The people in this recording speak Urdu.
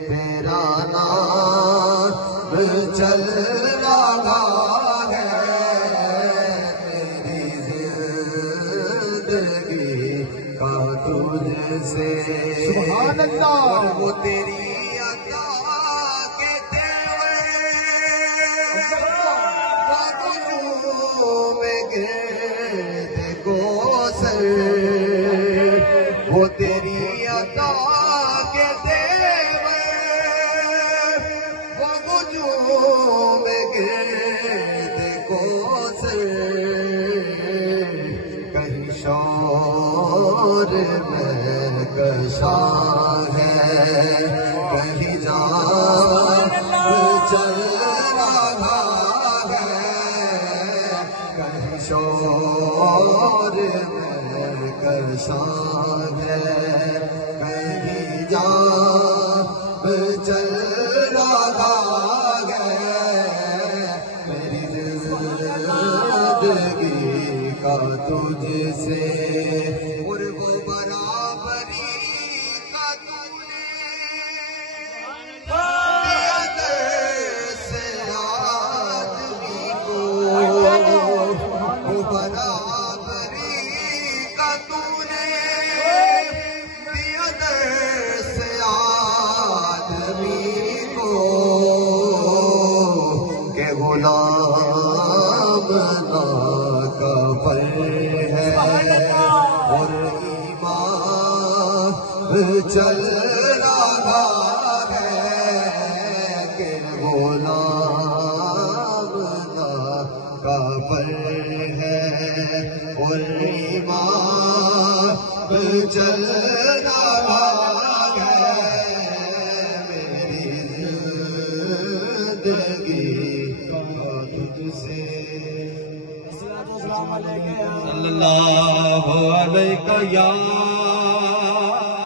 تیرا نام چل رہا ہے میری زندگی کا تجھ سے سبحان اللہ اور وہ تیری عطا کے تیور میں گرد کوثر وہ تیری عطا کے تیور وہ ہجوم گرد کوثر کہیں شور میں کشا ہے کہیں جان چل رہا ہے کہیں شور میں کشا ہے کہیں جان چل رہا ہے میری زندگی کا تجھ سے اور وہ برابری کا تو نے دیا سے آدمی کو وہ برابری کا تو نے دیا سے آدمی کو کہ غلام نا کا پر ہے اور ایمان چل رہا ہے کہ غلام نا کا پر ہے اور ایمان چل رہا ہے میری زندگی کا تجھ سے صلی اللہ علیہ یا